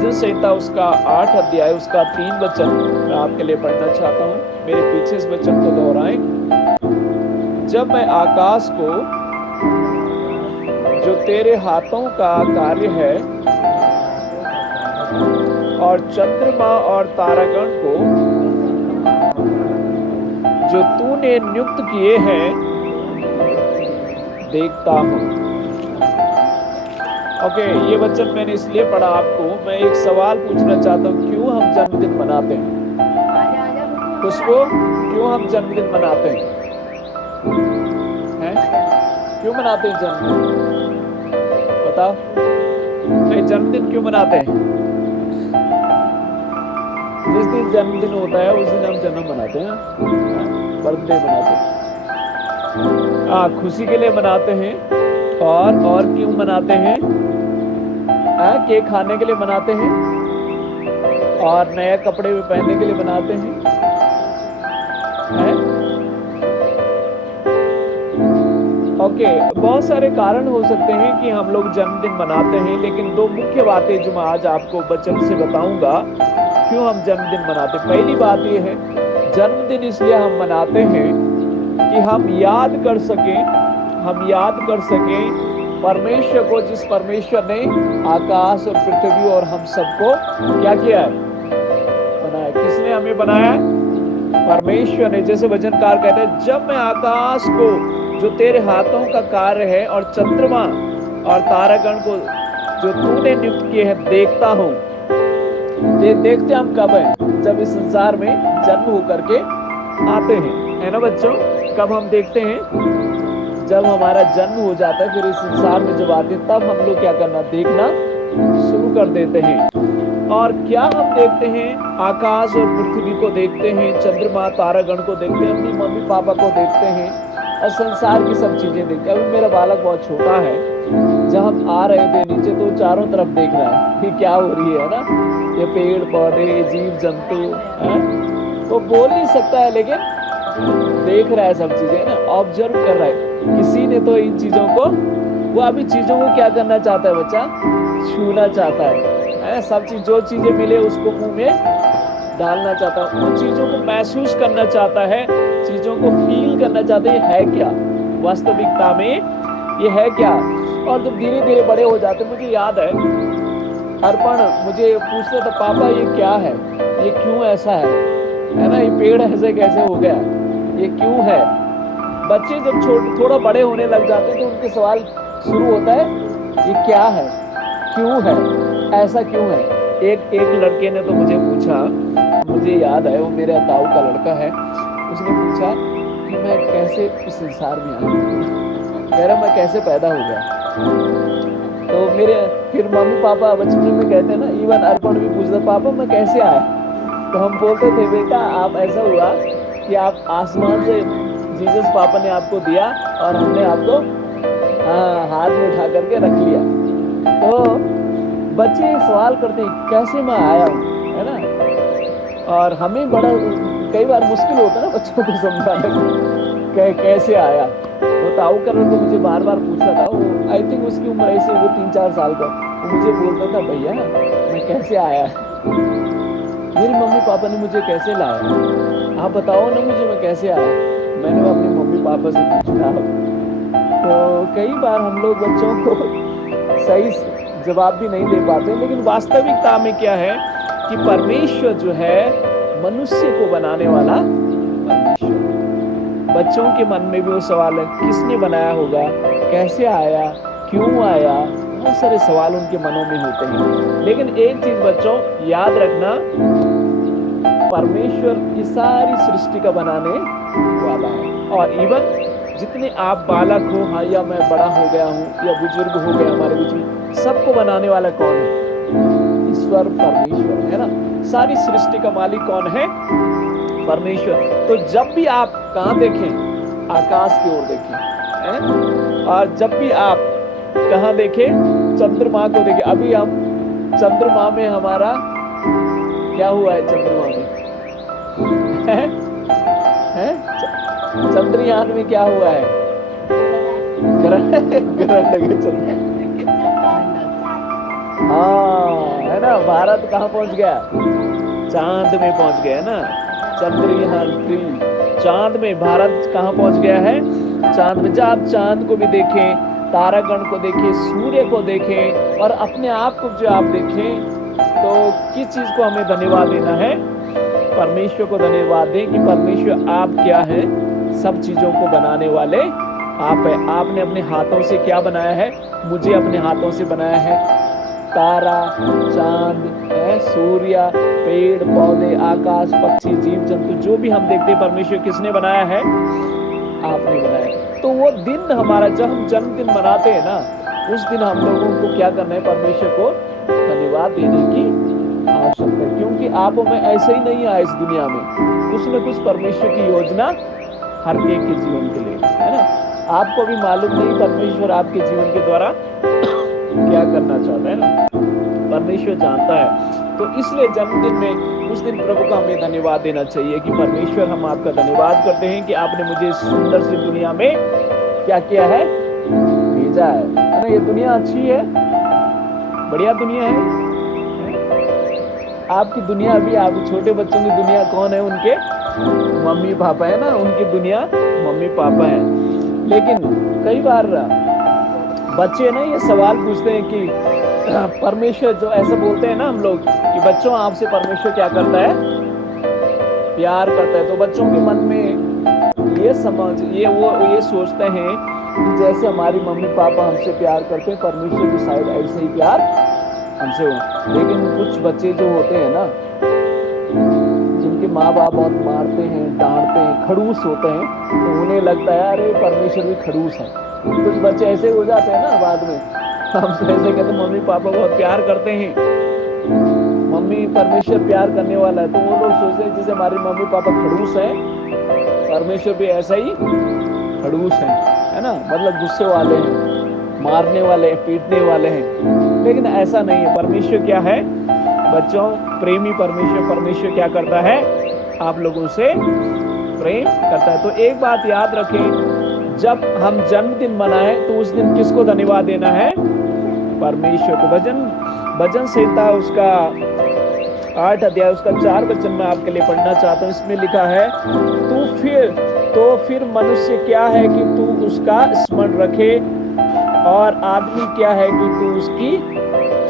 भजन संहिता उसका 8 अध्याय उसका 3 वचन मैं आपके लिए पढ़ना चाहता हूँ। मेरे पीछे इस वचन को दोहराएं। जब मैं आकाश को जो तेरे हाथों का कार्य है और चंद्रमा और तारागण को जो तूने नियुक्त किए हैं देखता हूँ। ओके, ये वचन मैंने इसलिए पढ़ा आपको। मैं एक सवाल पूछना चाहता हूँ, क्यों हम जन्मदिन मनाते हैं? खुशबू, क्यों हम जन्मदिन मनाते हैं? क्यों मनाते हैं जन्मदिन? बताओ, नहीं जन्मदिन क्यों मनाते हैं? जिस दिन जन्मदिन होता है उस दिन हम जन्म मनाते हैं, बर्थडे मनाते हैं। खुशी के लिए मनाते हैं। और क्यों मनाते हैं? केक खाने के लिए मनाते हैं और नए कपड़े भी पहनने के लिए मनाते हैं। ओके, बहुत सारे कारण हो सकते हैं कि हम लोग जन्मदिन मनाते हैं, लेकिन दो मुख्य बातें जो मैं आज आपको वचन से बताऊंगा क्यों हम जन्मदिन मनाते हैं। पहली बात यह है, जन्मदिन इसलिए हम मनाते हैं कि हम याद कर सकें परमेश्वर को, जिस परमेश्वर ने आकाश और पृथ्वी और हम सबको क्या किया है? बनाया। किसने हमें बनाया? परमेश्वर ने। जैसे वचनकार कहते हैं, जब मैं आकाश को जो तेरे हाथों का कार्य है और चंद्रमा और तारागण को जो तूने नियुक्त किए हैं देखता हूँ। देखते हम कब है? जब इस संसार में जन्म होकर के आते हैं, है ना बच्चों? कब हम देखते हैं? जब हमारा जन्म हो जाता है, फिर इस संसार में जब आते हैं तब हम लोग क्या करना? देखना शुरू कर देते हैं। और क्या हम देखते हैं? आकाश और पृथ्वी को देखते हैं, चंद्रमा तारागण को देखते हैं, अपनी मम्मी पापा को देखते हैं और संसार की सब चीजें देखते हैं। अभी मेरा बालक बहुत छोटा है, जब हम आ रहे थे नीचे तो चारों तरफ देख रहा है कि क्या हो रही है ना, ये पेड़ पौधे जीव जंतु है। वो बोल नहीं सकता है लेकिन देख रहा है सब चीजें ना, ऑब्जर्व कर रहा है। किसी ने तो इन चीजों को, वो अभी चीजों को क्या करना चाहता है बच्चा? छूना चाहता है। सब चीज, जो चीजें मिले उसको मुंह में डालना चाहता है, उन चीजों को महसूस करना चाहता है, चीजों को फील करना चाहता है। ये है क्या वास्तविकता में? ये है क्या? और जब धीरे धीरे बड़े हो जाते, मुझे याद है अर्पण मुझे पूछता था, पापा ये क्या है? ये क्यों ऐसा है ना? ये पेड़ ऐसे कैसे हो गया? ये क्यों है? बच्चे जब थोड़ा बड़े होने लग जाते हैं तो उनके सवाल शुरू होता है, ये क्या है? क्यों है? ऐसा क्यों है? एक लड़के ने तो मुझे पूछा, मुझे याद है, वो मेरे ताऊ का लड़का है, उसने पूछा कि मैं कैसे इस संसार में आया? कह रहा मैं कैसे पैदा हो गया? तो मेरे फिर मम्मी पापा बचपन में कहते हैं ना, इवन अर्पण भी पूछता, पापा मैं कैसे आया? तो हम बोलते थे, बेटा आप ऐसा हुआ कि आप आसमान से जीसस पापा ने आपको दिया और हमने आपको हाथ में उठा करके रख लिया। तो बच्चे सवाल करते हैं कैसे मैं आया हूँ, है ना? और हमें बड़ा कई बार मुश्किल होता है ना बच्चों को समझाना कैसे आया। वो ताऊ का लड़का मुझे बार बार पूछता था, वो आई थिंक उसकी उम्र ऐसे, वो 3-4 साल का, वो मुझे बोलता था, भैया मैं कैसे आया? मेरी मम्मी पापा ने मुझे कैसे लाया? आप बताओ ना मुझे, मैं कैसे आया? मैंने अपने मम्मी पापा से पूछा। तो कई बार हम लोग बच्चों को सही जवाब भी नहीं दे पाते, लेकिन वास्तविकता में क्या है कि परमेश्वर जो है मनुष्य को बनाने वाला परमेश्वर। बच्चों के मन में भी वो सवाल है, किसने बनाया होगा? कैसे आया? क्यों आया? बहुत सारे सवाल उनके मनों में होते हैं। लेकिन एक चीज बच्चों याद रखना, परमेश्वर की सारी सृष्टि का बनाने वाला है। और इवन जितने आप बालक हो, हाँ, या मैं बड़ा हो गया हूँ या बुजुर्ग हो गया हमारे बीच में, सबको बनाने वाला कौन है? ईश्वर परमेश्वर, है ना? सारी सृष्टि का मालिक कौन है? परमेश्वर। तो जब भी आप कहाँ देखें? आकाश की ओर देखें, है? और जब भी आप कहाँ देखें? चंद्रमा को देखें। अभी हम चंद्रमा में, हमारा क्या हुआ है चंद्रमा में? चंद्रयान में क्या हुआ है? ग्रहण लगे चंद्र, हाँ, है है ना। भारत कहाँ पहुंच गया? चांद में पहुंच गया है ना। चंद्रयान-3 चांद में, भारत कहाँ पहुंच गया है? चांद में। जब आप चांद को भी देखें, तारागण को देखें, सूर्य को देखें और अपने आप को जो आप देखें, तो किस चीज को हमें धन्यवाद देना है? परमेश्वर को धन्यवाद दें कि परमेश्वर आप क्या है? सब चीजों को बनाने वाले आप है। आपने अपने हाथों से क्या बनाया है? मुझे अपने हाथों से बनाया है। तारा, चांद है, सूर्य, पेड़ पौधे, आकाश, पक्षी, जीव जंतु, जो भी हम देखते हैं, परमेश्वर किसने बनाया है? आपने बनाया। तो वो दिन हमारा, जब हम जन्मदिन मनाते हैं ना, उस दिन हम लोगों को क्या करना है? परमेश्वर को धन्यवाद देने की आवश्यकता है, क्योंकि आप में ऐसे ही नहीं आए इस दुनिया में, कुछ न कुछ परमेश्वर की योजना हर एक के जीवन के लिए है ना। आपको भी मालूम नहीं परमेश्वर आपके जीवन के द्वारा क्या करना चाहता है ना, परमेश्वर जानता है। तो इसलिए जन्मदिन में उस दिन प्रभु का हमें धन्यवाद देना चाहिए कि परमेश्वर, हम आपका धन्यवाद करते हैं कि आपने मुझे इस सुंदर सी दुनिया में क्या किया है? भेजा है ना। ये दुनिया अच्छी है, बढ़िया दुनिया है। आपकी दुनिया भी, आप छोटे बच्चों की दुनिया कौन है? उनके मम्मी पापा है ना, उनकी दुनिया मम्मी पापा है। लेकिन कई बार बच्चे ना ये सवाल पूछते हैं कि परमेश्वर, जो ऐसा बोलते हैं ना हम लोग कि बच्चों आपसे परमेश्वर क्या करता है? प्यार करता है। तो बच्चों के मन में ये समझ, ये सोचते हैं कि जैसे हमारी मम्मी पापा हमसे प्यार करते हैं, परमेश्वर भी शायद ऐसे ही प्यार हमसे हो। लेकिन कुछ बच्चे जो होते हैं ना, जिनके माँ बाप बहुत मारते हैं, डांटते हैं, खड़ूस होते हैं, तो उन्हें लगता है अरे परमेश्वर भी खड़ूस है। कुछ बच्चे ऐसे हो जाते हैं ना बाद में, हमसे ऐसे कहते मम्मी पापा बहुत प्यार करते हैं, मम्मी परमेश्वर प्यार करने वाला है। तो वो लोग सोचते हैं जैसे हमारे मम्मी पापा खड़ूस है, परमेश्वर भी ऐसा ही खड़ूस है ना, मतलब गुस्से वाले हैं, मारने वाले हैं, पीटने वाले हैं। लेकिन ऐसा नहीं है। परमेश्वर क्या है बच्चों? प्रेमी परमेश्वर। परमेश्वर क्या करता है? आप लोगों से प्रेम करता है। तो एक बात याद रखें, जब हम जन्मदिन मनाएं तो उस दिन किसको धन्यवाद देना है? परमेश्वर को। भजन संहिता उसका 8 अध्याय उसका 4 वचन में आपके लिए पढ़ना चाहता हूँ। इसमें लिखा है, तो फिर मनुष्य क्या है कि तू उसका स्मरण रखे, और आदमी क्या है कि तू उसकी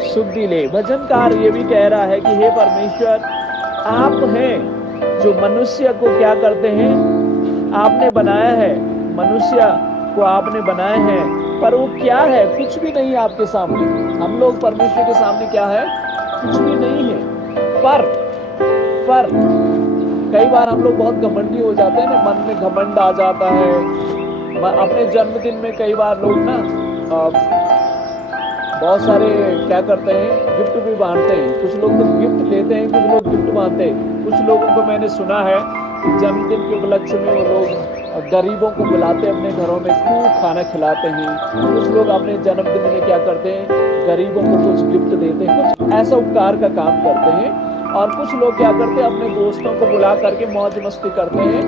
सुधि ले। भजनकार ये भी कह रहा है कि हे परमेश्वर, आप हैं जो मनुष्य को क्या करते हैं? आपने बनाया है, मनुष्य को आपने बनाया है, पर वो क्या है? कुछ भी नहीं है आपके सामने। हम लोग परमेश्वर के सामने क्या है? कुछ भी नहीं है। पर कई बार हम लोग बहुत घमंडी हो जाते हैं ना, मन में घमंड आ जाता है। अपने जन्मदिन में कई बार लोग ना बहुत सारे क्या करते हैं? गिफ्ट भी बांटते हैं। कुछ लोग तो गिफ्ट लेते हैं, कुछ लोग गिफ्ट बांटते हैं। कुछ लोगों को मैंने सुना है कि जन्मदिन के उपलक्ष्य में वो लोग गरीबों को बुलाते हैं, अपने घरों में खूब खाना खिलाते हैं। कुछ लोग अपने जन्मदिन में क्या करते हैं? गरीबों को कुछ गिफ्ट देते हैं, कुछ ऐसा उपकार का काम करते हैं। और कुछ लोग क्या करते हैं? अपने दोस्तों को बुला करके मौज मस्ती करते हैं,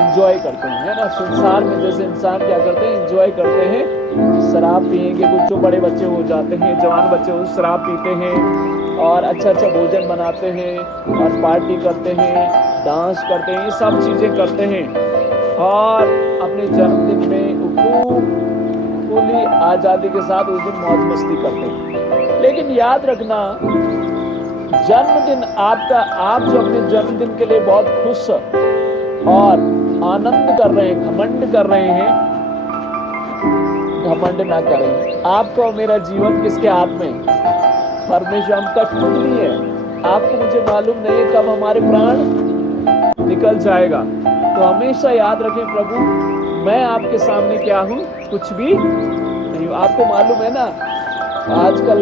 इंजॉय करते हैं, है ना। संसार में जैसे इंसान क्या करते हैं? इंजॉय करते हैं, शराब पिएंगे। कुछ जो बड़े बच्चे हो जाते हैं, जवान बच्चे हो, शराब पीते हैं और अच्छा भोजन बनाते हैं और पार्टी करते हैं, डांस करते हैं, ये सब चीजें करते हैं और अपने जन्मदिन में पूरी आजादी के साथ उस दिन मौज मस्ती करते हैं। लेकिन याद रखना, जन्मदिन आपका, आप जो अपने जन्मदिन के लिए बहुत खुश और आनंद कर रहे हैं, घमंड कर रहे हैं, घमंड ना करें। आपका और मेरा जीवन किसके हाथ में? परमेश्वर। हम कठपुतली है। आपको मुझे मालूम नहीं है कब हमारे प्राण निकल जाएगा। तो हमेशा याद रखें, प्रभु मैं आपके सामने क्या हूँ? कुछ भी नहीं। आपको मालूम है ना, आजकल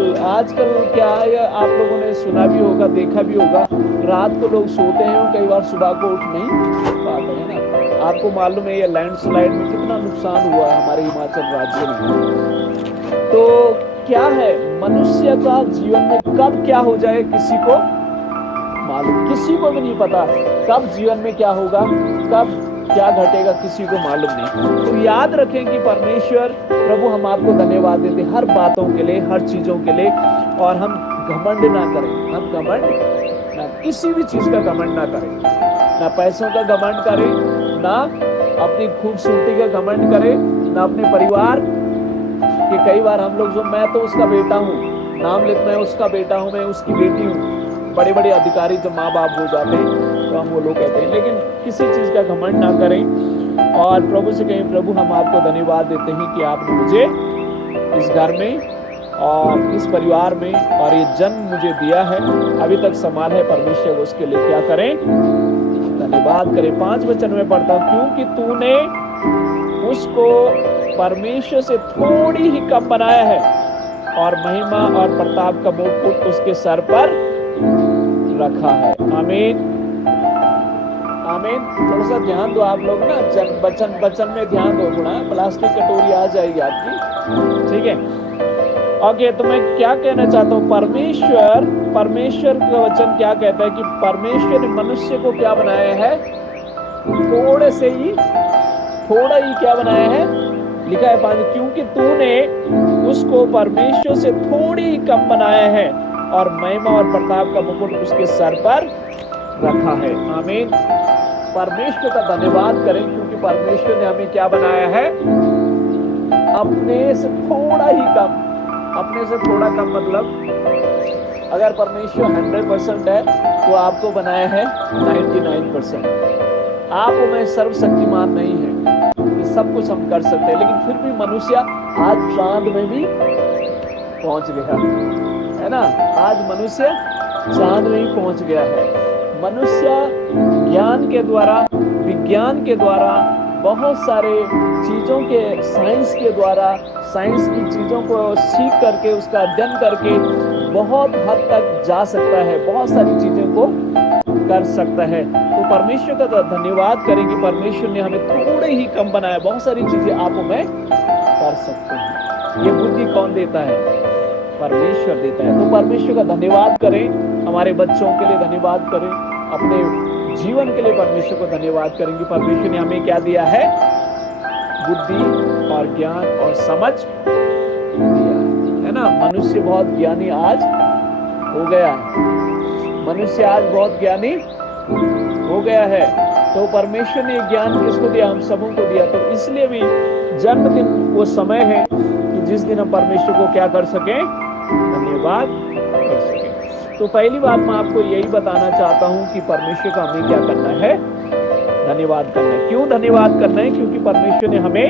क्या है, आप लोगों ने सुना भी होगा, देखा भी होगा, रात को लोग सोते हैं और कई बार सुबह को उठ नहीं पाते हैं ना। आपको मालूम है ये लैंडस्लाइड में कितना नुकसान हुआ है हमारे हिमाचल राज्य में। तो क्या है, मनुष्य का जीवन में कब क्या हो जाए किसी को मालूम, किसी को भी नहीं पता कब जीवन में क्या होगा, कब क्या घटेगा, किसी को मालूम नहीं। तो याद रखें कि परमेश्वर प्रभु, हम आपको धन्यवाद देते हर बातों के लिए, हर चीजों के लिए, और हम घमंड ना करें। हम घमंड ना, किसी भी चीज का घमंड ना करें, ना पैसों का घमंड करें, ना अपनी खूबसूरती का घमंड करें, ना अपने परिवार के। कई बार हम लोग जो मैं तो उसका बेटा हूँ, नाम लेते, मैं उसका बेटा हूँ, मैं उसकी बेटी हूँ। बड़े बड़े अधिकारी जब माँ बाप हो जाते हैं तो हम वो लोग कहते हैं, लेकिन किसी चीज का घमंड ना करें। और प्रभु से कहें, प्रभु हम आपको धन्यवाद देते हैं कि आपने मुझे इस घर में और इस परिवार में और ये जन्म मुझे दिया है, अभी तक संभाल है। परमेश्वर उसके लिए क्या करें? धन्यवाद करें। 5 वचन में पढ़ता हूं, क्योंकि तूने उसको परमेश्वर से थोड़ी ही कम बनाया है और महिमा और प्रताप का मुकुट उसके सर पर रखा है। आमीन, आमीन। थोड़ा सा ध्यान दो आप लोग ना, बचन में ध्यान दो थोड़ा। प्लास्टिक कटोरी आ जाएगी आपकी, ठीक है? ओके, तो मैं क्या कहना चाहता हूँ, परमेश्वर का वचन क्या कहता है कि परमेश्वर ने मनुष्य को क्या बनाया है? थोड़ा ही क्या बनाया है? लिखा है 5, क्योंकि तूने उसको परमेश्वर से थोड़ी ही कम बनाया है और महिमा और प्रताप का मुकुट उसके सर पर रखा है। आमीन। परमेश्वर का धन्यवाद करें, क्योंकि परमेश्वर ने हमें क्या बनाया है? अपने से थोड़ा ही कम। अपने से थोड़ा कम मतलब, अगर परमेश्वर 100% है तो आपको बनाया है 99%। आप में सर्वशक्तिमान नहीं है कि सब कुछ हम कर सकते हैं, लेकिन फिर भी मनुष्य आज चांद में भी पहुंच गया है ना। आज मनुष्य चांद में ही पहुंच गया है। मनुष्य ज्ञान के द्वारा, विज्ञान के द्वारा, बहुत सारे चीजों के, साइंस के द्वारा, साइंस की चीजों को सीख करके, उसका अध्ययन करके बहुत हद तक जा सकता है, बहुत सारी चीजों को कर सकता है। तो परमेश्वर का धन्यवाद करें कि परमेश्वर ने हमें थोड़े ही कम बनाया, बहुत सारी चीजें आप में कर सकते हैं। ये बुद्धि कौन देता है? परमेश्वर देता है। तो परमेश्वर का धन्यवाद करें, हमारे बच्चों के लिए धन्यवाद करें, अपने जीवन के लिए परमेश्वर को धन्यवाद करेंगे। परमेश्वर ने हमें क्या दिया है? बुद्धि और ज्ञान और समझ दिया है ना। मनुष्य बहुत ज्ञानी आज हो गया है, मनुष्य आज बहुत ज्ञानी हो गया है। तो परमेश्वर ने ज्ञान किसको दिया? हम सबों को दिया। तो इसलिए भी जन्मदिन वो समय है कि जिस दिन हम परमेश्वर को क्या कर सके? धन्यवाद कर सके। तो पहली बात मैं आपको यही बताना चाहता हूं कि परमेश्वर का हमें क्या करना है? धन्यवाद करना है। क्यों धन्यवाद करना है? क्योंकि परमेश्वर ने हमें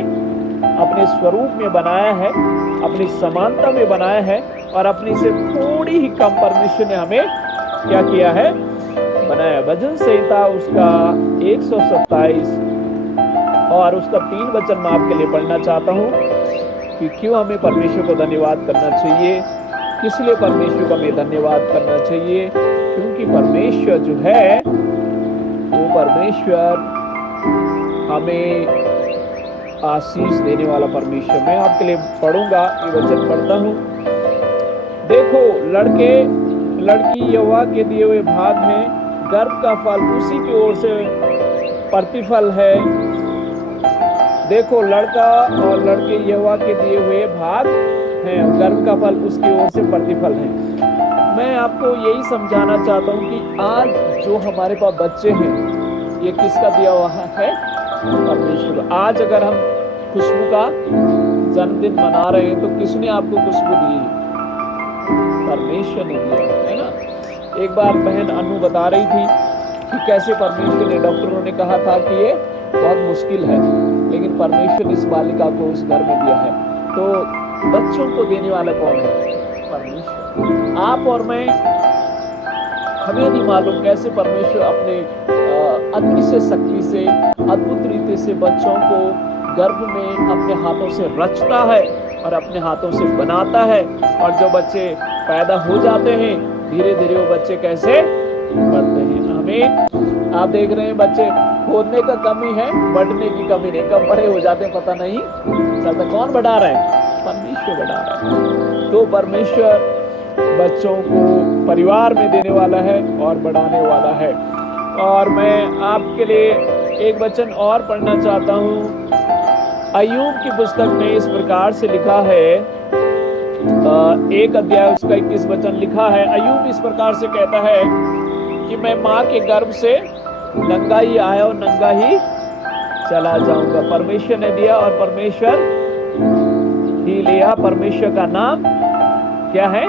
अपने स्वरूप में बनाया है, अपनी समानता में बनाया है और अपनी से थोड़ी ही कम परमेश्वर ने हमें क्या किया है? बनाया। भजन संहिता उसका 127 और उसका 3 वचन मैं आपके लिए पढ़ना चाहता हूँ कि क्यों हमें परमेश्वर को धन्यवाद करना चाहिए, किस लिए परमेश्वर को हमें धन्यवाद करना चाहिए। क्योंकि परमेश्वर जो है वो परमेश्वर हमें आशीष देने वाला परमेश्वर। मैं आपके लिए पढ़ूंगा, ये वचन पढ़ता हूँ। देखो, लड़की यहोवा के दिए हुए भाग हैं, गर्भ का फल उसी की ओर से प्रतिफल है। देखो, लड़का और लड़के यहोवा के दिए हुए भाग हैं और गर्भ का फल उसकी ओर से प्रतिफल है। मैं आपको यही समझाना चाहता हूँ कि आज जो हमारे पास बच्चे हैं, ये किसका दिया हुआ है? परमेश्वर। आज अगर हम खुशबू का जन्मदिन मना रहे हैं तो किसने आपको खुशबू दी? परमेश्वर ने दिया है ना। एक बार बहन अनु बता रही थी कि कैसे परमेश्वर ने, डॉक्टरों ने कहा था कि ये बहुत मुश्किल है, लेकिन परमेश्वर ने इस बालिका को उस घर में दिया है। तो बच्चों को देने वाला कौन है? परमेश्वर। आप और मैं, हमें नहीं मालूम कैसे परमेश्वर अपने अदृश्य शक्ति से, अद्भुत रीति से बच्चों को गर्भ में अपने हाथों से रचता है और अपने हाथों से बनाता है। और जो बच्चे पैदा हो जाते हैं, धीरे धीरे वो बच्चे कैसे बढ़ते हैं। हमें आप देख रहे हैं, बच्चे खोदने का कमी है, बढ़ने की कमी नहीं। कब बड़े हो जाते हैं पता नहीं चलता। कौन बढ़ा रहा है? परमेश्वर बढ़ा रहा है। तो परमेश्वर बच्चों को परिवार में देने वाला है और बढ़ाने वाला है। और मैं आपके लिए एक वचन और पढ़ना चाहता हूँ। अय्यूब की पुस्तक में इस प्रकार से लिखा है एक अध्याय उसका 21 वचन लिखा है। अय्यूब इस प्रकार से कहता है कि मैं माँ के गर्भ से नंगा ही आया और नंगा ही चला जाऊंगा। परमेश्वर ने दिया और परमेश्वर ही लिया। परमेश्वर का नाम क्या है?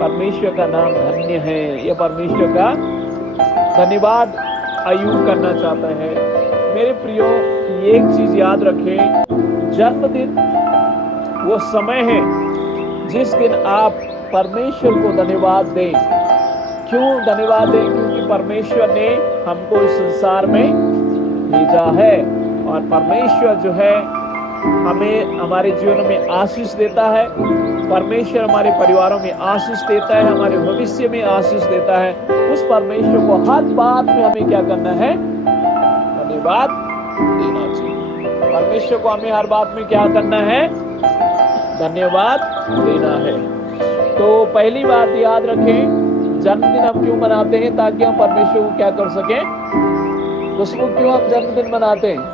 परमेश्वर का नाम धन्य है। यह परमेश्वर का धन्यवाद अय्यूब करना चाहता है। मेरे प्रियो, एक चीज याद रखें, जन्मदिन वो समय है जिस दिन आप परमेश्वर को धन्यवाद दें। क्यों धन्यवाद दें? क्योंकि परमेश्वर ने हमको इस संसार में भेजा है और परमेश्वर जो है हमें हमारे जीवन में आशीष देता है। परमेश्वर हमारे परिवारों में आशीष देता है, हमारे भविष्य में आशीष देता है। उस परमेश्वर को हर बात में हमें क्या करना है? धन्यवाद देना चाहिए। परमेश्वर को हमें हर बात में क्या करना है? धन्यवाद देना है। तो पहली बात याद रखें, जन्मदिन हम क्यों मनाते हैं? ताकि हम परमेश्वर को क्या कर सकें? उसको क्यों हम जन्मदिन मनाते हैं?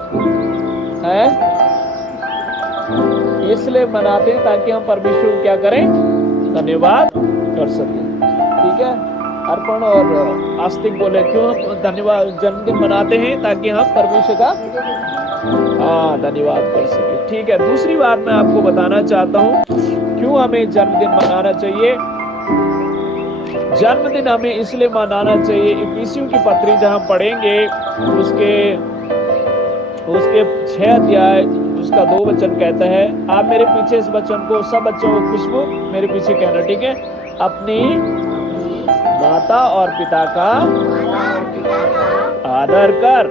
इसलिए मनाते हैं ताकि हम परमेश्वर को क्या करें? धन्यवाद कर सकें। ठीक है, अर्पण और आस्तिक बोले क्यों हम धन्यवाद जन्मदिन मनाते हैं? ताकि हम परमेश्वर का धन्यवाद कर सके। ठीक है, दूसरी बात मैं आपको बताना चाहता हूँ क्यों हमें जन्मदिन मनाना चाहिए। जन्मदिन हमें इसलिए मनाना चाहिए, इफिसियों की पत्री जहां पढ़ेंगे उसके 6 अध्याय उसका 2 वचन कहता है। आप मेरे पीछे इस वचन को, सब बच्चों को खुशबू मेरे पीछे कहना, ठीक है? अपनी माता और पिता का आदर कर,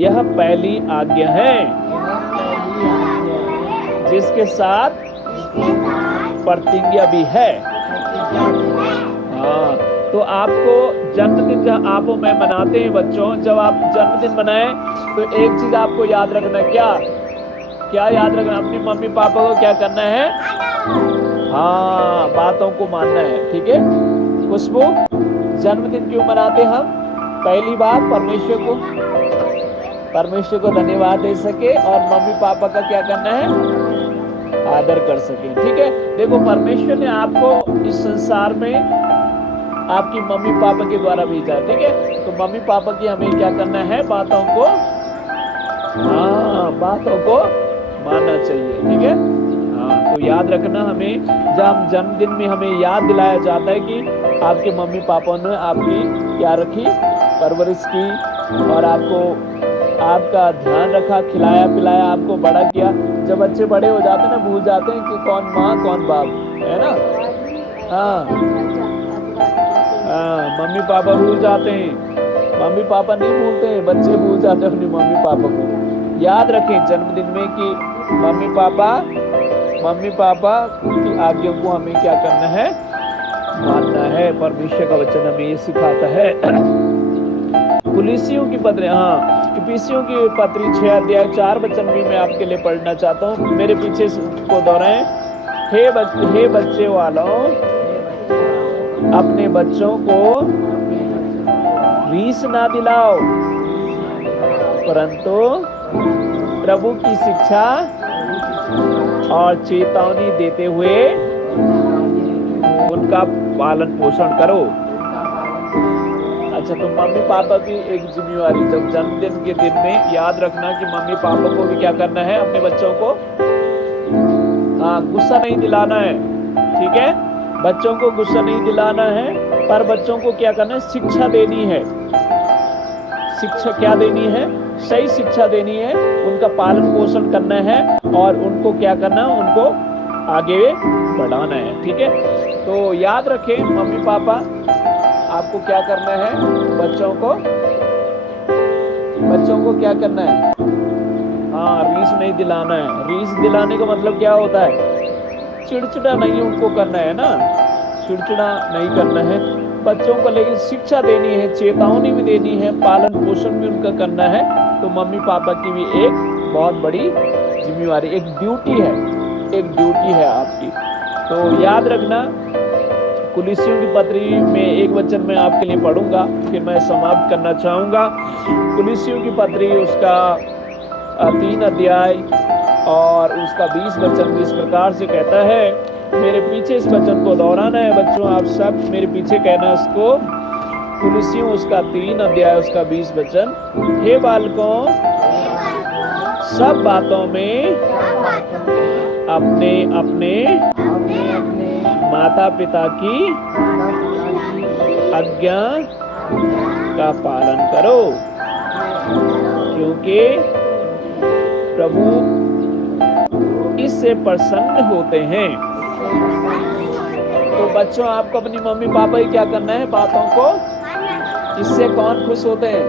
यह पहली आज्ञा है जिसके साथ प्रतिज्ञा भी है। हाँ, तो आपको जन्मदिन जब आप मैं मनाते हैं बच्चों, जब आप जन्मदिन मनाएं तो एक चीज आपको याद रखना, क्या याद रखना? अपनी मम्मी पापा को क्या करना है? हाँ, बातों को मानना है। ठीक है खुशबू, जन्मदिन क्यों मनाते हम? पहली बात परमेश्वर को धन्यवाद दे सके और मम्मी पापा का क्या करना है? आदर कर सके। ठीक है, देखो परमेश्वर ने आपको इस संसार में आपकी मम्मी पापा के द्वारा भेजा। ठीक है, तो मम्मी पापा की हमें क्या करना है? बातों को मानना चाहिए। ठीक है, तो याद रखना, हमें जब जन्मदिन में हमें याद दिलाया जाता है कि आपके मम्मी पापा ने आपकी क्या रखी? परवरिश की और आपका ध्यान रखा, खिलाया पिलाया, आपको बड़ा किया। जब बच्चे बड़े हो जाते हैं ना, भूल जाते हैं कि कौन माँ कौन बाप है ना। मम्मी पापा भूल जाते हैं, मम्मी पापा नहीं भूलते हैं, बच्चे भूल जाते हैं अपनी मम्मी पापा को। याद रखें जन्मदिन में कि मम्मी पापा की आज्ञा को हमें क्या करना है? मानना है। परमेश्वर का वचन हमें ये सिखाता है। इफिसियों की पत्री 6 अध्याय 4 वचन भी मैं आपके लिए पढ़ना चाहता हूँ। मेरे पीछे को दोहराएं। हे बच्चे वालों, अपने बच्चों को रीस ना दिलाओ, परंतु प्रभु की शिक्षा और चेतावनी देते हुए उनका पालन पोषण करो। अच्छा, तो मम्मी पापा की एक जिम्मेवारी, जब जन्मदिन के दिन में याद रखना कि मम्मी पापा को भी क्या करना है? अपने बच्चों को गुस्सा नहीं दिलाना है। ठीक है, बच्चों को गुस्सा नहीं दिलाना है, पर बच्चों को क्या करना है? शिक्षा देनी है। शिक्षा क्या देनी है? सही शिक्षा देनी है, उनका पालन पोषण करना है और उनको क्या करना है? उनको आगे बढ़ाना है। ठीक है, तो याद रखें मम्मी पापा आपको क्या करना है? बच्चों को क्या करना है? रीस नहीं दिलाना है। रीस दिलाने का मतलब क्या होता है? चिड़चिड़ा नहीं उनको करना है ना, चिड़चिड़ा नहीं करना है बच्चों को, लेकिन शिक्षा देनी है, चेतावनी भी देनी है, पालन पोषण भी उनका करना है। तो मम्मी पापा की भी एक बहुत बड़ी जिम्मेवारी, एक ड्यूटी है आपकी। तो याद रखना, कुलिसियों की पत्री में एक वचन मैं आपके लिए पढ़ूंगा, फिर मैं समाप्त करना चाहूंगा। कुलिसियों की पत्री उसका 3 अध्याय और उसका 20 वचन इस प्रकार से कहता है, मेरे पीछे इस वचन को दोहराना है बच्चों, आप सब मेरे पीछे कहना इसको। कुलुसियों उसका 3 अध्याय उसका 20 वचन, हे बालकों सब बातों में अपने अपने माता पिता की आज्ञा का पालन करो, क्योंकि प्रभु इससे प्रसन्न होते हैं। तो बच्चों आपको अपनी मम्मी पापा की क्या करना है, बातों को, इससे कौन खुश होते हैं?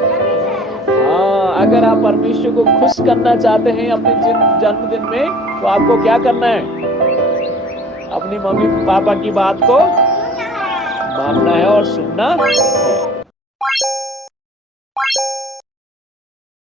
हाँ, अगर आप परमेश्वर को खुश करना चाहते हैं अपने जन्मदिन में, तो आपको क्या करना है? अपनी मम्मी पापा की बात को मानना है और सुनना